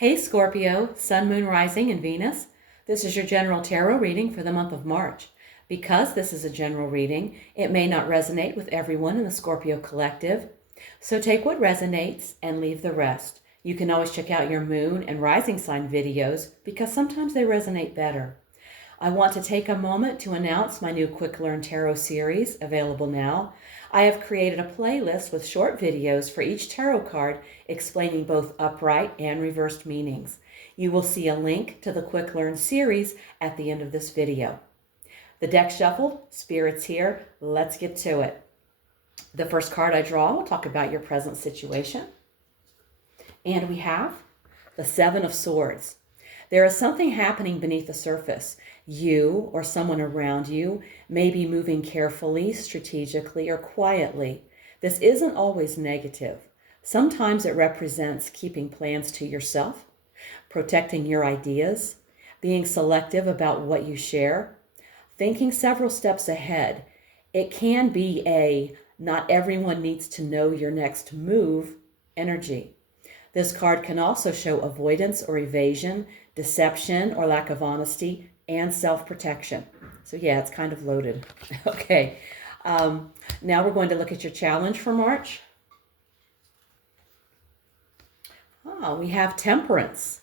Hey Scorpio, Sun, Moon, Rising, and Venus. This is your general tarot reading for the month of March. Because this is a general reading, it may not resonate with everyone in the Scorpio collective. So take what resonates and leave the rest. You can always check out your moon and rising sign videos because sometimes they resonate better. I want to take a moment to announce my new Quick Learn Tarot series, available now. I have created a playlist with short videos for each tarot card explaining both upright and reversed meanings. You will see a link to the Quick Learn series at the end of this video. The deck shuffled, spirits here, let's get to it. The first card I draw will talk about your present situation. And we have the Seven of Swords. There is something happening beneath the surface. You or someone around you may be moving carefully, strategically, or quietly. This isn't always negative. Sometimes it represents keeping plans to yourself, protecting your ideas, being selective about what you share, thinking several steps ahead. It can be a not everyone needs to know your next move energy. This card can also show avoidance or evasion, deception or lack of honesty, and self-protection. So yeah, it's kind of loaded. Okay, now we're going to look at your challenge for March. We have Temperance.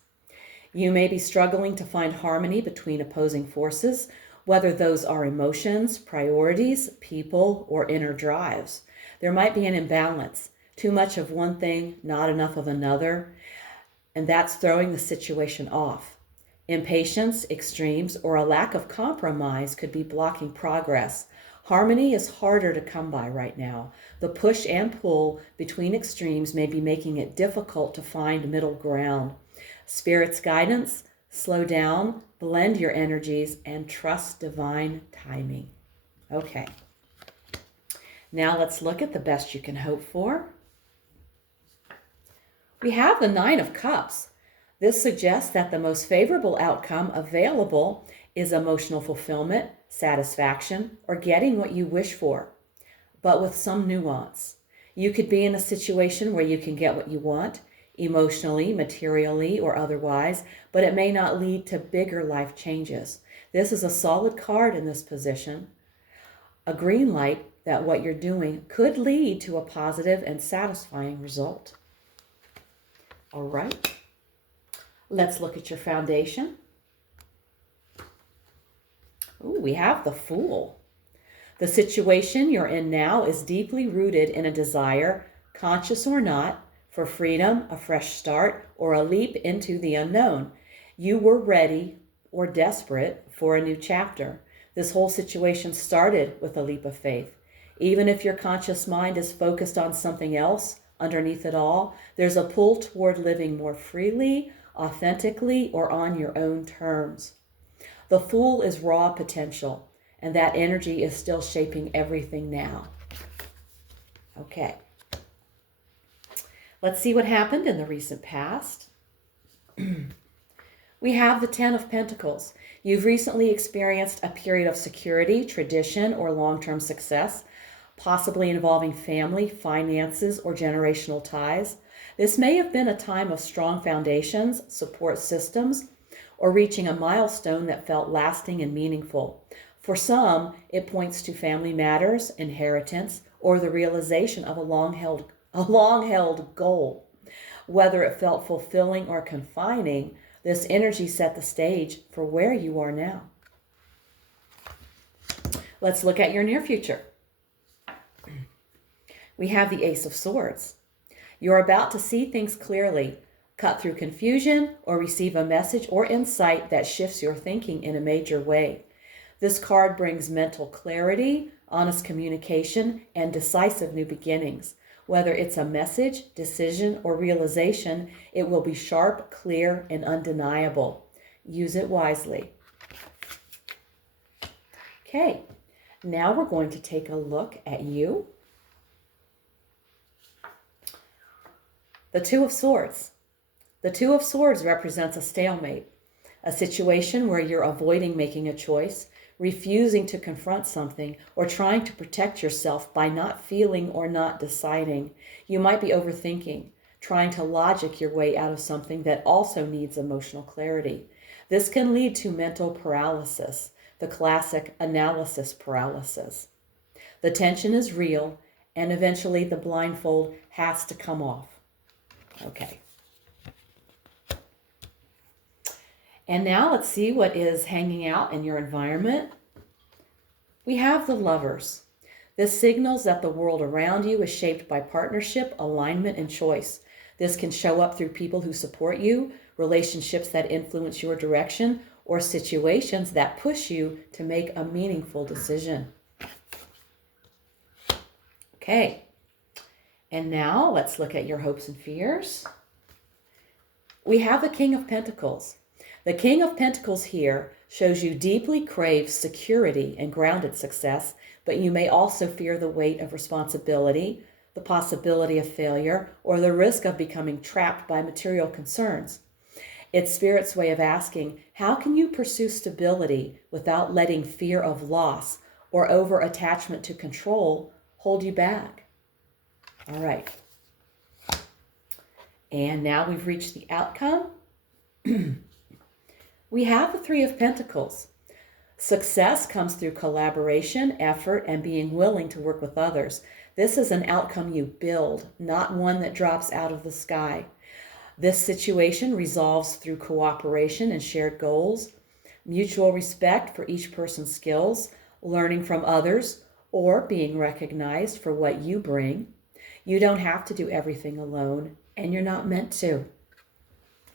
You may be struggling to find harmony between opposing forces, whether those are emotions, priorities, people, or inner drives. There might be an imbalance. Too much of one thing, not enough of another, and that's throwing the situation off. Impatience, extremes, or a lack of compromise could be blocking progress. Harmony is harder to come by right now. The push and pull between extremes may be making it difficult to find middle ground. Spirit's guidance, slow down, blend your energies, and trust divine timing. Okay. Now let's look at the best you can hope for. We have the Nine of Cups. This suggests that the most favorable outcome available is emotional fulfillment, satisfaction, or getting what you wish for, but with some nuance. You could be in a situation where you can get what you want, emotionally, materially, or otherwise, but it may not lead to bigger life changes. This is a solid card in this position, a green light that what you're doing could lead to a positive and satisfying result. All right, let's look at your foundation. Ooh, we have the Fool. The situation you're in now is deeply rooted in a desire, conscious or not, for freedom, a fresh start, or a leap into the unknown. You were ready or desperate for a new chapter. This whole situation started with a leap of faith. Even if your conscious mind is focused on something else, underneath it all, there's a pull toward living more freely, authentically, or on your own terms. The Fool is raw potential, and that energy is still shaping everything now. Okay. Let's see what happened in the recent past. We have the Ten of Pentacles. You've recently experienced a period of security, tradition, or long-term success, possibly involving family, finances, or generational ties. This may have been a time of strong foundations, support systems, or reaching a milestone that felt lasting and meaningful. For some, it points to family matters, inheritance, or the realization of a long-held goal. Whether it felt fulfilling or confining, this energy set the stage for where you are now. Let's look at your near future. We have the Ace of Swords. You're about to see things clearly, cut through confusion, or receive a message or insight that shifts your thinking in a major way. This card brings mental clarity, honest communication, and decisive new beginnings. Whether it's a message, decision, or realization, it will be sharp, clear, and undeniable. Use it wisely. Okay, now we're going to take a look at you. The Two of Swords. The Two of Swords represents a stalemate, a situation where you're avoiding making a choice, refusing to confront something, or trying to protect yourself by not feeling or not deciding. You might be overthinking, trying to logic your way out of something that also needs emotional clarity. This can lead to mental paralysis, the classic analysis paralysis. The tension is real, and eventually the blindfold has to come off. Okay. And now let's see what is hanging out in your environment. We have the Lovers. This signals that the world around you is shaped by partnership, alignment, and choice. This can show up through people who support you, relationships that influence your direction, or situations that push you to make a meaningful decision. Okay, and now let's look at your hopes and fears. We have the King of Pentacles. The King of Pentacles here shows you deeply crave security and grounded success, but you may also fear the weight of responsibility, the possibility of failure, or the risk of becoming trapped by material concerns. It's Spirit's way of asking, how can you pursue stability without letting fear of loss or over-attachment to control hold you back? All right. And now we've reached the outcome. We have the Three of Pentacles. Success comes through collaboration, effort, and being willing to work with others. This is an outcome you build, not one that drops out of the sky. This situation resolves through cooperation and shared goals, mutual respect for each person's skills, learning from others, or being recognized for what you bring. You don't have to do everything alone, and you're not meant to.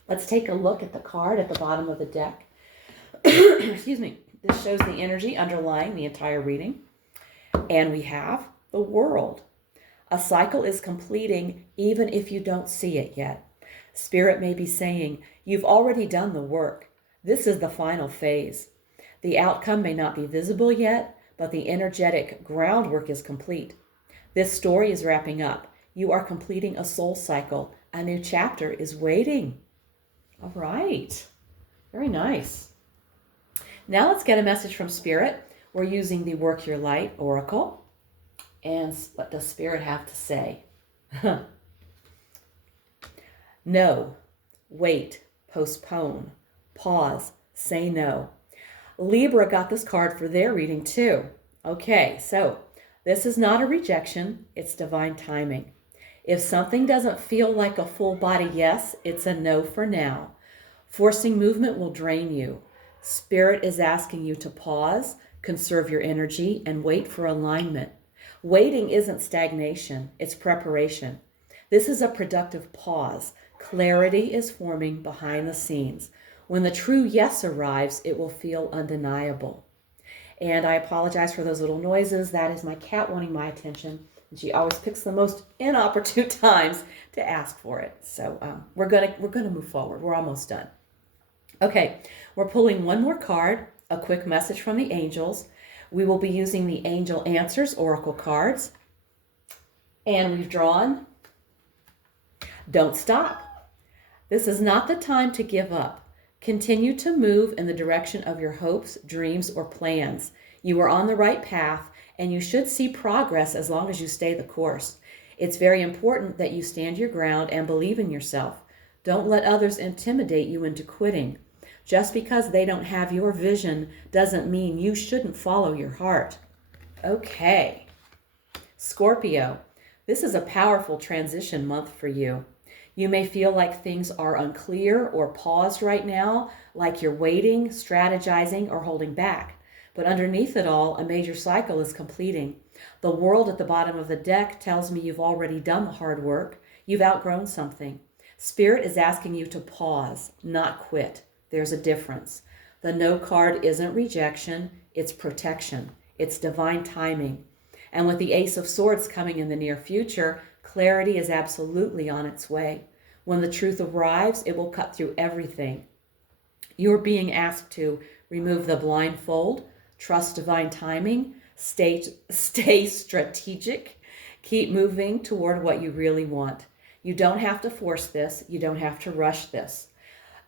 Let's take a look at the card at the bottom of the deck. Excuse me. This shows the energy underlying the entire reading. And we have the World. A cycle is completing even if you don't see it yet. Spirit may be saying, you've already done the work. This is the final phase. The outcome may not be visible yet, but the energetic groundwork is complete. This story is wrapping up. You are completing a soul cycle. A new chapter is waiting. All right. Very nice. Now let's get a message from Spirit. We're using the Work Your Light Oracle. And what does Spirit have to say? No, wait, postpone, pause, say no. Libra got this card for their reading too. Okay, so this is not a rejection, it's divine timing. If something doesn't feel like a full body yes, it's a no for now. Forcing movement will drain you. Spirit is asking you to pause, conserve your energy, and wait for alignment. Waiting isn't stagnation, it's preparation. This is a productive pause. Clarity is forming behind the scenes. When the true yes arrives, it will feel undeniable. And I apologize for those little noises. That is my cat wanting my attention. And she always picks the most inopportune times to ask for it. So we're gonna move forward. We're almost done. Okay, we're pulling one more card, a quick message from the angels. We will be using the Angel Answers Oracle cards. And we've drawn, don't stop. This is not the time to give up. Continue to move in the direction of your hopes, dreams, or plans. You are on the right path, and you should see progress as long as you stay the course. It's very important that you stand your ground and believe in yourself. Don't let others intimidate you into quitting. Just because they don't have your vision doesn't mean you shouldn't follow your heart. Okay, Scorpio, this is a powerful transition month for you. You may feel like things are unclear or paused right now, like you're waiting, strategizing, or holding back. But underneath it all, a major cycle is completing. The World at the bottom of the deck tells me you've already done the hard work. You've outgrown something. Spirit is asking you to pause, not quit. There's a difference. The no card isn't rejection, it's protection. It's divine timing. And with the Ace of Swords coming in the near future, clarity is absolutely on its way. When the truth arrives, it will cut through everything. You're being asked to remove the blindfold, trust divine timing, stay strategic, keep moving toward what you really want. You don't have to force this. You don't have to rush this.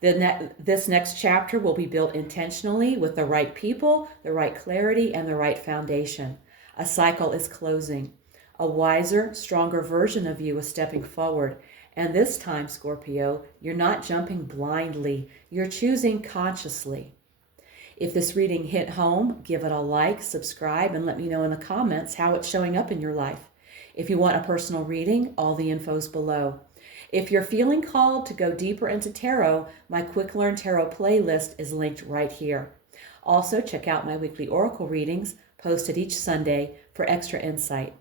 This next chapter will be built intentionally with the right people, the right clarity, and the right foundation. A cycle is closing. A wiser, stronger version of you is stepping forward, And this time, Scorpio, you're not jumping blindly, you're choosing consciously. If this reading hit home, give it a like, subscribe, and let me know in the comments how it's showing up in your life. If you want a personal reading, all the info's below. If you're feeling called to go deeper into tarot, my Quick Learn Tarot playlist is linked right here. Also, check out my weekly oracle readings posted each Sunday for extra insight.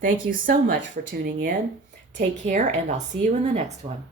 Thank you so much for tuning in. Take care, and I'll see you in the next one.